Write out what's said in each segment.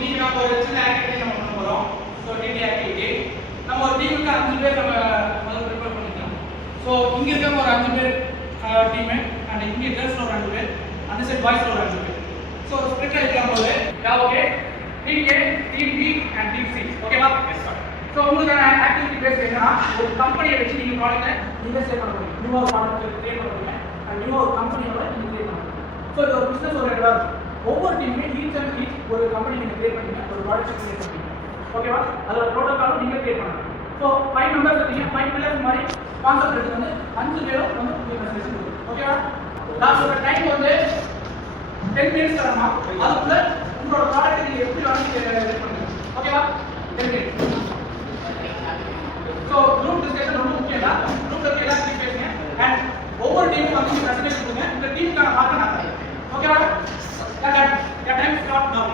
இன்னைக்கு நம்ம ஒரு சின்ன ஆக்டிவிட்டி நம்ம பண்ண போறோம். ஸோ டிடி ஆக்டிவிட்டி நம்ம ஒரு டீமுக்கு 5 பேர் நம்ம முதல்ல ப்ரிப்பேர் பண்ணிக்கலாம். ஸோ இங்க இருக்க ஒரு 5 பேர் டீம் அண்ட் இங்க கேர்ள்ஸ்ல ஒரு 2 பேர் அந்த சைடு பாய்ஸ்ல ஒரு 5 பேர். ஸோ ஸ்பிளிட் ஆகிக்கலாம் போது okay team A team B and team C ஓகேவா? ஸோ உங்களுக்கான ஆக்டிவிட்டி பேஸ் என்னன்னா ஒரு கம்பெனியை வச்சு நீங்கள் ப்ராடக்ட்டை நீங்கள் சேல் பண்ண முடியும். நியூவாக ஒரு ப்ராடக்ட் கிரியேட் பண்ண முடியும் அண்ட் நியூவாக ஒரு கம்பெனியோட நீங்கள் கிரியேட் பண்ண முடியும். ஸோ இது ஒரு பிஸ்னஸ் ஓரியன்டாக இருக்கும். ஒவ்வொரு டீமுமே ஈச் அண்ட் ஈச் ஒரு கம்பெனி நீங்கள் கிரியேட் பண்ணீங்க, ஒரு ப்ராடக்ட் கிரியேட் பண்ணுவீங்க ஓகேவா? அதோட ப்ரோட்டோக்காலும் நீங்கள் கிரியேட் பண்ணணும். ஸோ 5 மெம்பர்ஸ் இருக்கீங்க, 5 பில்லர்ஸ் மாதிரி கான்செப்ட் எடுத்து வந்து 5 பேரும் வந்து ப்ரெசென்டேஷன் கொடுக்கும் ஓகேவா? லாஸ்ட் டைம் வந்து 10 மினிட்ஸ் தரமா, அதுக்குள்ள உங்களோட ப்ராடக்ட் நீங்கள் எப்படி வேணும் பண்ணுங்க ஓகேவா? 10 மினிட்ஸ். ஸோ குரூப் டிஸ்கஷன் ரொம்ப முக்கியம் தான். குரூப்ல இருக்க எல்லாத்தையும் பேசுங்க அண்ட் ஒவ்வொரு டீமும் வந்து பிரசன்டேஷன் கொடுங்க. இந்த டீமுக்கான மார்க்கை நான் தரேன் ஓகேவா? Time start now.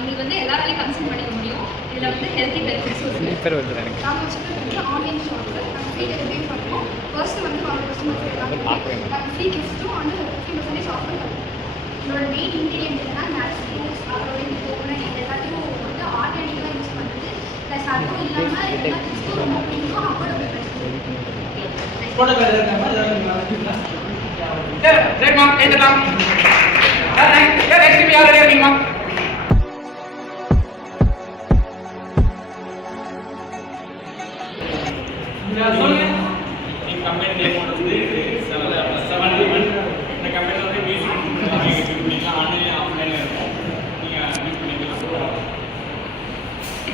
இன்னைக்கு வந்து எல்லாராலையும் கன்சியூம் பண்ணிக்க முடியும். இதில் வந்து ஹெல்த்தி பெனிஃபிட்ஸ் இருக்குது. நாங்கள் வச்சுருக்கிறது ஆன்லைன் ஷாப்பு. நாங்கள் ஃப்ரீ டெலிவரி பண்ணுவோம். ஃபர்ஸ்ட்டு வந்து அவங்க கஸ்டமர்ஸ் நாங்கள் ஃப்ரீ கிஃப்ட்டும் வந்து 50% ஆஃபர் பண்ணுவோம். இதோட மெயின் இன்க்ரீடியன்ட் என்னன்னா நட்ஸ், ஃப்ரூட்ஸ், அதோட கோகோனட் இது எல்லாத்தையும் வந்து ஆர்கானிக்காக யூஸ் பண்ணுறது. ப்ளஸ் அதுவும் இல்லாமல் எல்லா கிஃப்ட்டும் ரொம்ப பிடிக்கும். Affordable price.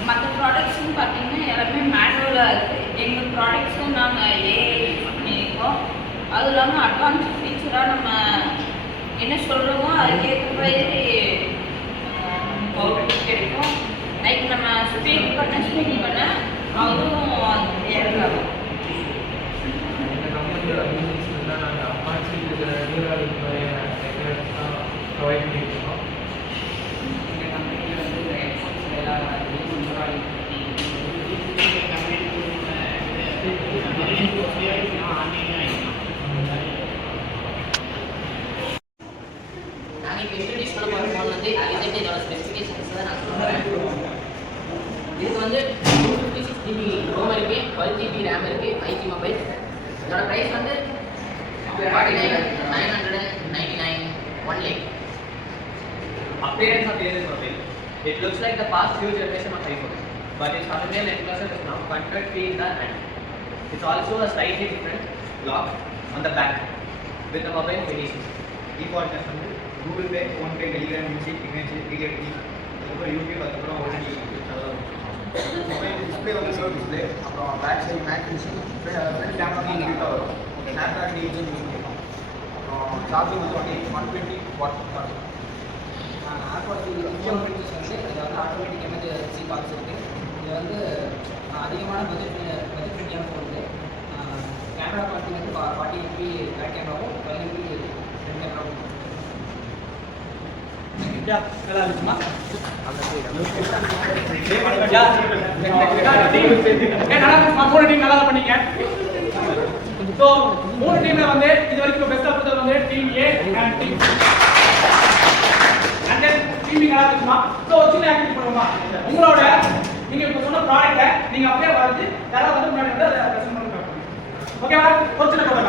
மற்ற ப்ராடக்ட்ஸ்னு பார்த்தீங்கன்னா எல்லாமே மேனுவலாக இருக்குது. எங்கள் ப்ராடக்ட்ஸும் நாங்கள் ஏஐ யூஸ் பண்ணியிருக்கோம். அதுவும் இல்லாமல் அட்வான்ஸ் ஃபீச்சராக நம்ம என்ன சொல்கிறோமோ அதுக்கேற்ற மாதிரி அவுட்புட் கிடைக்கும். லைக் நம்ம ஸ்பீக் பண்ண அதுவும் ஏற்கலாம். ப்ரொவைட் பண்ணியிருக்கோம். எங்கள் கம்பெனியில் வந்து இந்த ஹெட்ஃபோன்ஸ் எல்லாம் நாங்கள் இப்போ இன்ட்ரடியூஸ் பண்ண போகிற ஃபோன் வந்து இதுக்கு இதோட ஸ்பெசிஃபிகேஷன்ஸ் தான் நான் சொல்கிறேன். இதுக்கு வந்து 256 GB ரோம் இருக்குது, 12 GB ரேம் இருக்குது, 5G மொபைல். இதோட ப்ரைஸ் வந்து 49,999 only. Appearance of this mobile. It looks like the past few generation of iPhone, but its fundamental enclosure is now contour in the hand. It's also a slightly different lock on the back with the mobile finishing. Default வந்து Google Pay, PhonePe, Telegram, Music, Signature, Paytm, அதுக்கப்புறம் YouTube, அதுக்கப்புறம் OTT mobile display வந்து slow display, அப்புறம் back side matte finishing, front camera நீட்டாக வரும். Snapdragon 8 use பண்ணிக்கலாம். அப்புறம் charging வந்து 120 வாட் சார்ஜ். ஆட்டோமேட்டிக் ஃபீச்சர்ஸ் வந்து இது வந்து ஆட்டோமேட்டிக் எமர்ஜென்சி கால்ஸ் இருக்குது. இது வந்து அதிகமான பட்ஜெட் ஃப்ரெண்ட்லியான ஃபோன். கேமரா குவாலிட்டி வந்து 40 MP பேக் கேமராவும் 12 MP ஃப்ரண்ட் கேமராவும். நல்லா இருக்குமா? நல்லா பண்ணீங்க. ஸோ 3 டீம்ல வந்து இது வரைக்கும் பெஸ்ட் ஆஃப் வந்து team A and team and then teaming நல்லா இருக்குமா? ஸோ சின்ன ஆக்டிவிட்டி பண்ணுவோமா? உங்களோட நீங்க இப்போ சொன்ன ப்ராடக்ட்டை நீங்க அப்படியே வந்து யாராவது வந்து முன்னாடி வந்து அதை ப்ரெசென்ட் பண்ணி காட்டுங்க. ஓகேவா ஒரு சின்ன கதை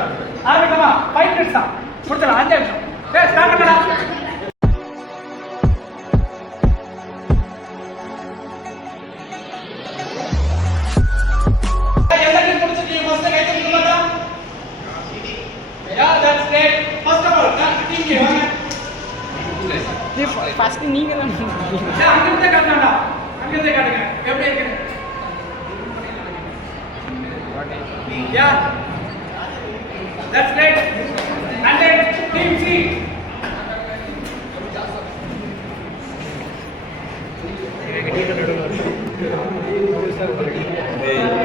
ஆரம்பிக்கலாமா 5 மினிட்ஸ் தான் முடிச்சலாம் 5 நிமிஷம் டேய் ஸ்டார்ட் பண்ணடா எல்லாரும் முடிச்சிட்டீங்க ஃபர்ஸ்ட் கை தூக்கு மாட்டா Yeah, that's great. First of all, team ke vaanga. First நீங்க தான் Yeah, அங்கிருந்தே காட்டலாம்டா. அங்கிருந்தே காட்டுங்க. எப்படி இருக்கு? Yeah. That's great. And then team C. Hey.